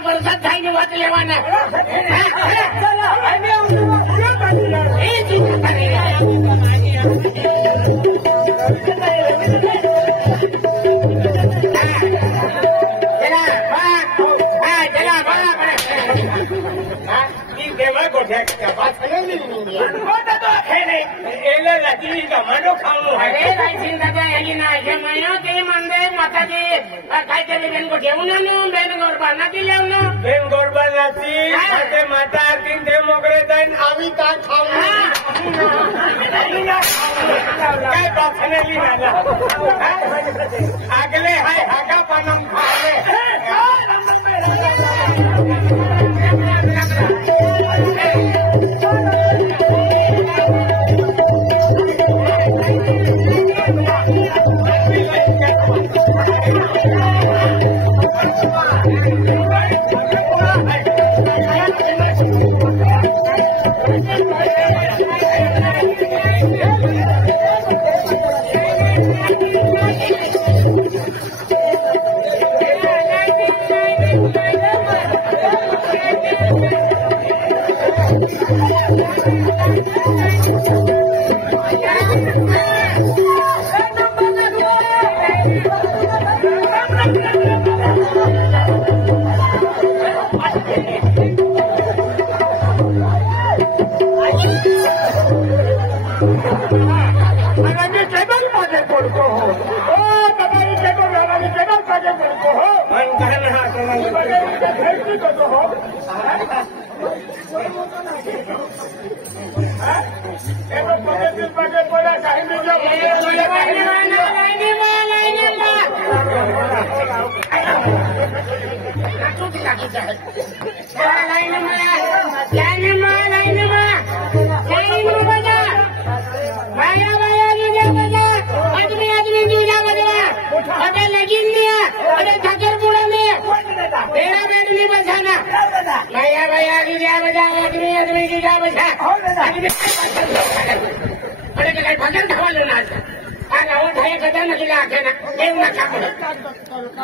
परसात खायने वाचले वाना काहीतरी बेनको घेऊन बेन गोरबाना दिल्या बेन गोरबानाची माता आरती ते मोकळे जाईन आम्ही का खाऊ काय बाथनेली ना आगले हाय हाका पानम खाले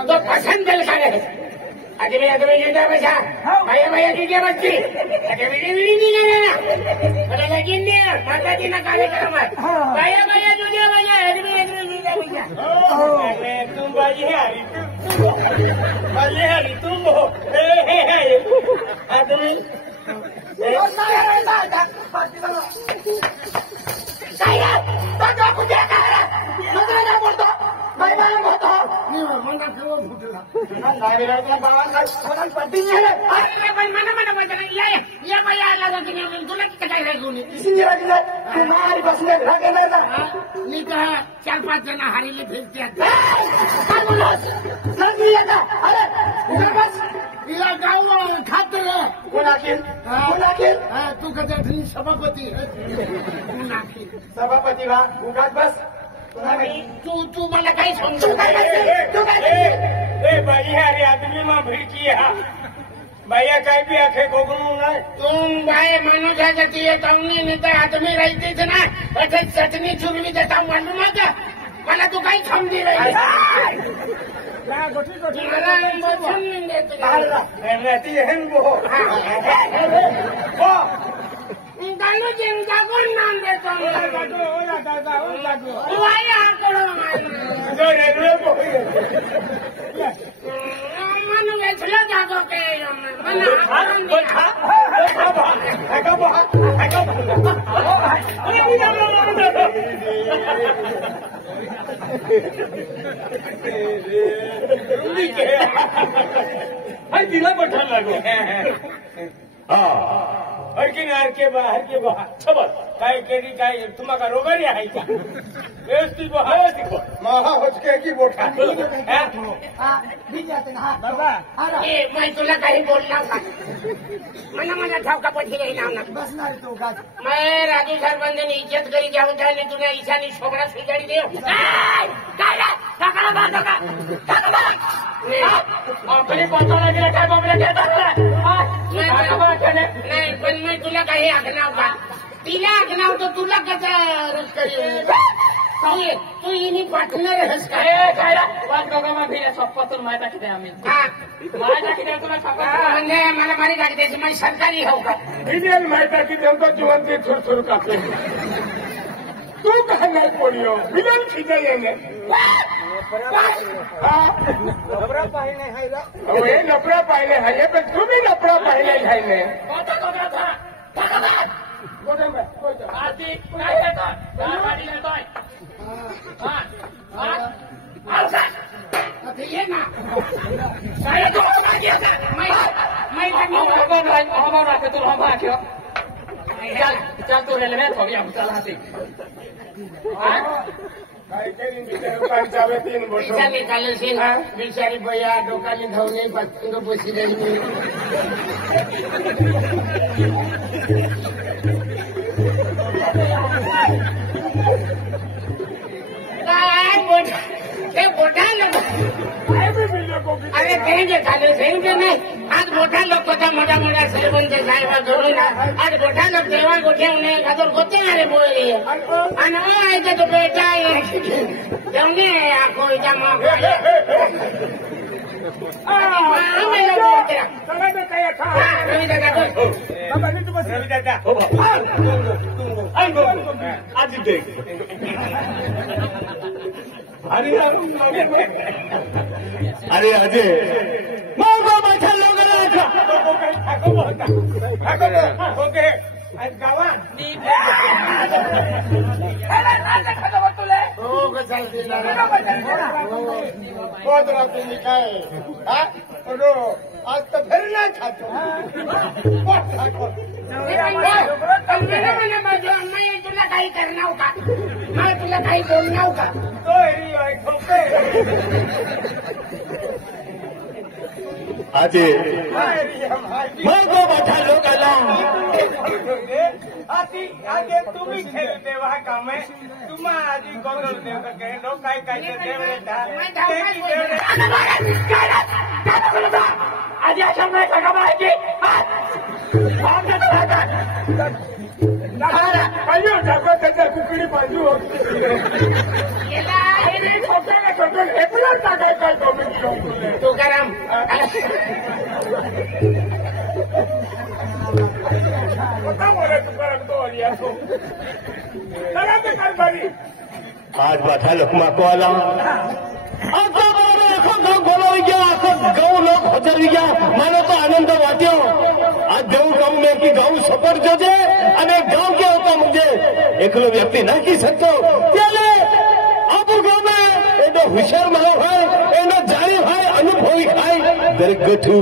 तो पसंद आदमी आदमी जुदा बसा भैया भैया तुझे बच्ची विडी विडी निघाले ना मला लगीन दे माता तिना कार्यक्रम भैया भैया तुझे भैया आदमी आदमी जुदा बसा तुम बाजी हरी बाजी हरी तुम हो आदमी चार पाच जण हारीले फिरतात तिला गाव खात तू कधी सभापती सभापती वा उगाच बस तू मला काही समजू बाई अरे आदमी मा भिड़की भैया काय भी आखे गोगनू ना तुम भाई मानुष है जती है तमनी नहीं तो आदमी रहती थी ना ऐसे चटनी चुरमी देता हूँ मालूम है क्या मला तू काही समझी रही रहती है वो दारू जिंदा कौन नाम देता हूँ मन वेचला जागो के मन दिला पठान लागो हर के बाहर छबल काय केली काय तुम्हाला रोगारी आहे का व्यवस्थित महा होचके की बोठा मैं तुला काही बोलणार का मला ठावका पडली नाही नाव बसणार तू का मैं राजू सरपंचनी इज्जत करी जाऊन जायले तुला ईशानी शोभरा सुजाडी देव काय टाकाला बांधो का आपली पोचायला गेला काय बाबला नाही पण मी तुला काही आखनाव का तिला आखनाव तर तुला कसा रस करी तू इनी पार्टनर आहेस काय काय वाट दोघांना भिल्या सोपतून माय टाकते आम्ही माय टाकते तुला म्हणजे मला मारी टाकते माझी सरकारी हो का इंडियन माय टाकते तो जीवन ते थोडं कापले तू काय नाही पडियो विलन खिचा येणे लपडा पाहिले हाय ना हे लपडा पाहिले हाय पण तुम्ही लपडा पाहिले हायले आधी काय करतो गाडी नेतोय ये ना काय तो चल तू रेल्वे थोडी आमचा राहते बिचारी बया डोकाने धावणे पतंग बसली अरे कहेंगे खाली कहेंगे नहीं आज मोठा लोक होता मोठा मोठा सरपंच साहेब घडून आज मोठा लोक देवा गोठे उन्हें खातर होते ना रे बोल आणि ऐका तो बेटा जेवणे आखो जमा अरे अजय मग माझ्या लोकांना ओके गावात काय आज तर फिर नाही खातो तुला काही करणार का मला तुला काही बोलणार का अजय मग माझ्या लोकांना आधी तुम्ही खेळ तेव्हा काम आहे तुम्हा आधी गोंधळ देव काय लोक काय आधी अशा नाही का माहिती त्याच्या कुकडी पाहिजे तुकाराम आज माझा लोकमा को आला बोलावी गया गाँव लोग हजर गया मानो तो आनंद वाट्यो आज देव गाँव में की गाँव सफर जो जे अने गाँव क्या होता मुझे एकलो व्यक्ति ना की सकतो त्याले आपू गाँव में एनो हुशार मानो है एनो जाने भाई अनुभवी है दरेक गठू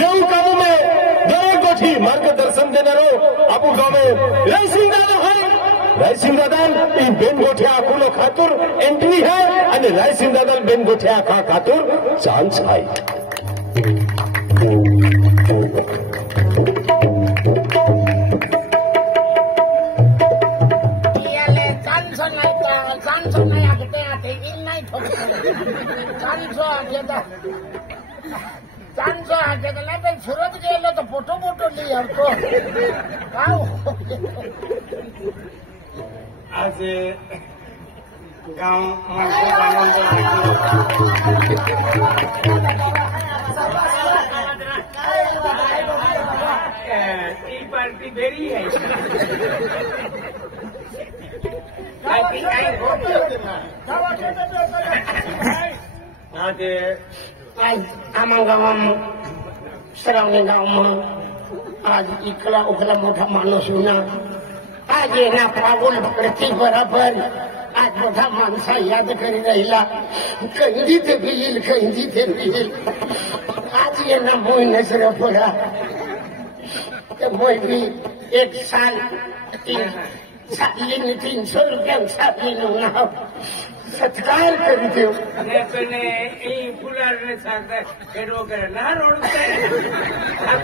देव गाँव में दरेक गठी मार्गदर्शन देनारो आपू गाँव में रायसिंग दादा है रायसिंग दादा बेन गोठिया आखुलो खातुर एंट्री है अने रायसिंग दादा बेन गोठिया आखा खातुर चांस है चांसो नाही आते आते इन नाही चांसो आते चांसो आते नाही पण सुरत गेलो तर फोटो फोटो लिहितो आज गाँव पार्टी बेरी है आज आम्हा गावात सरावणी गावात आज इकला उकला मोठा माणूस होना आज येणार पागोल प्रति बराबर आज मोठा माणसा याद करी राहिला कंदी ते भिईल कंदी ते भिईल आज येणार मोय नजर पडा तर मोय भी एक साल 300 रुपया छापली नाव सत्कार करी देव फुलार ने सांगता खेडो करे ना रोड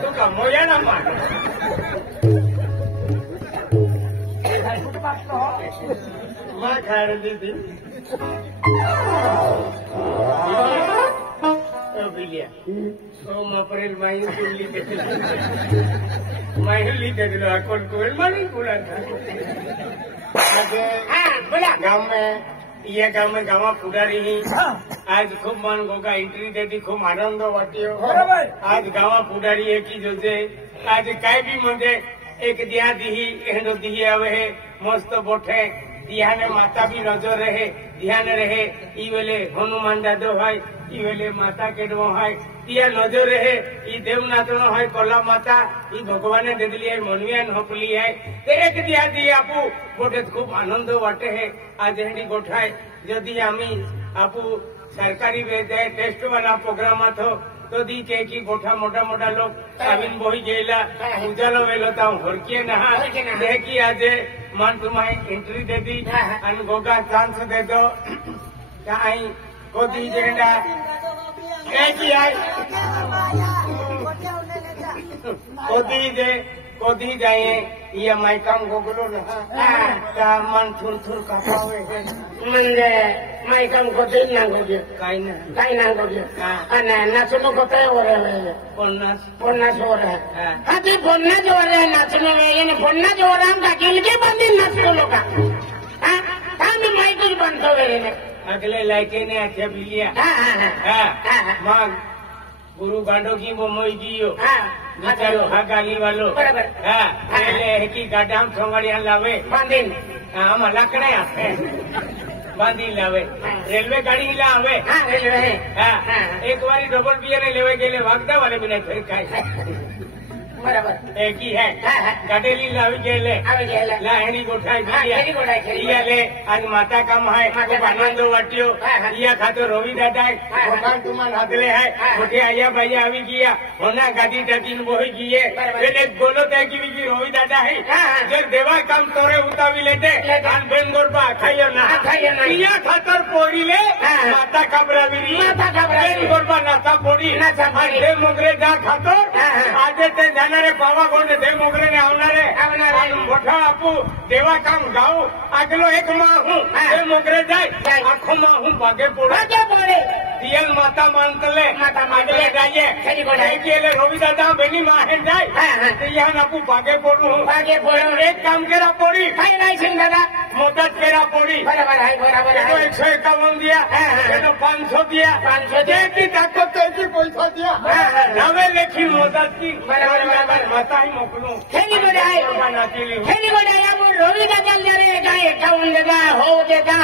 तू का मोया ना मार खाड़ दीदी बिलिया सोमापर्यंत माही तुडली माहिली दिलो अकोल कोल मारी बोला हा बोला गाव में ये गाव में गावा पुढारी ही आज खूप मान गोगा एंट्री देती खूप आनंद वाटतो आज गावा पुढारी एकी जोजे आज काय बी म्हणजे एक दिया दिही हेंडो दिही आवे है मस्त बोठे ध्यान माता भी नजर रहे ध्यान रहे ई वेले हनुमान दादो है ई वेले माता केडो है तिया नजर रहे ई देवनाथनो है कला माता ई भगवाने दे दिली है मनवियान होपली है ते एक दिया दी आपू बोटे खूब आनंद वाटे है आज हेंडी गोठाय जदी आमी आपू सरकारी वेदे टेस्ट वाला प्रोग्राम थो तो दी के की गोठा मोटा मोटा लोग साविन बोही गेला उजालो वेलो ता होरके नहा दे की आज मान तुम्हारी एंट्री दे दी अन गोगा चांस दे दो काई कोदी जेंडा कैसी आई कोदी जाए ये माइकम गोगलो ना मन थुर थुर कापावे म्हणजे मायकम कोती ना गोगे काय ना काय ना गोगे आणि नाचणं कोताय वर पन्नास 50 वर हा ते 50 वर नाचणं वेळेने 50 वर आमका गिलके बांधीन नाचतो लोका हा आम्ही मायकच बांधतो वेळेने अगले लायके ने अच्छा बिलिया मां गुरु गांडो की वो मोई गियो बिचारो हा गाली वालो बराबर पहले है की गाडाम संगड़िया लावे बांधीन हम लकड़े आते बांधी लावे रेलवे गाड़ी ला आवे रेल्वे एक बारी डबल बियर लेवे गेले वागदा वाले बिना फिर काय बराबर एक ही है गाडेली लावी गेले लाहणी गोठाई बिलिया ले आज माता काम है खूब आनंद वाट्यो या खातो रवि दादा भगवान तुम्हार हाथले है मोठे आया भैया आवी गया होना गाड़ी टकीन बोही गिये पहले बोलो तय की भी रवि दादा है जब देवा काम तोरे उतावी लेते कान बेन गोरबा खाइयो ना या खातर पोरी ले माता काबराविरी बेन गोरबा नाता पोरी दे मोगरे जा खातो आजे ते जाणारे बाबा कोण दे मोगरे ने आवणारे मोठा आपू देवा काम गाव આગલો એક માં હું દે મોગરે જાય આખો માં હું ભાગે પોડે દિયલ માતા માનતલે આગલે જાયે એટલે રવિ દાદા બેની માં હે જાય દિયલ આપુ ભાગે પોડું એક કામ કેરા પોડી काय नाही सिंग दादा મદદ કેરા પોડી बरोबर आहे बरोबर એનો आहे 151 दिया એનો 500 दिया 500 दिया की ताकत तो की पैसा दिया હવે લેખી મદદ की बरोबर माता ही मोकलूं खेली बड़े आहे खेली बड़े आहे आपण रवी दादा जरे काय 51 देता हो देता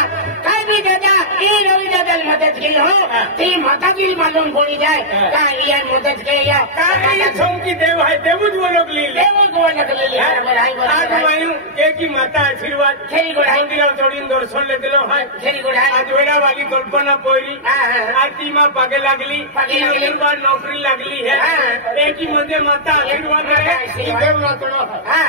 काय भी देता ई रवी दादा मदद की हो ती माता की मालूम पड़ी जाए काय या मदद के या काय छौकी देव है देवुज वो लोग ली ले देव को नकली बरोबर आहे आज बरोबर मायू एक ही माता आशीर्वाद खेली बड़े आहे मंदिराव तोडीन दर्शन ले दिलो है खेली बड़े आहे आज वेळा वाली कल्पना पोयरी आरती मां पागे लागली निर्वाण नौकरी लागली है एक ही म्हणजे माता आशीर्वाद है देव नातडो है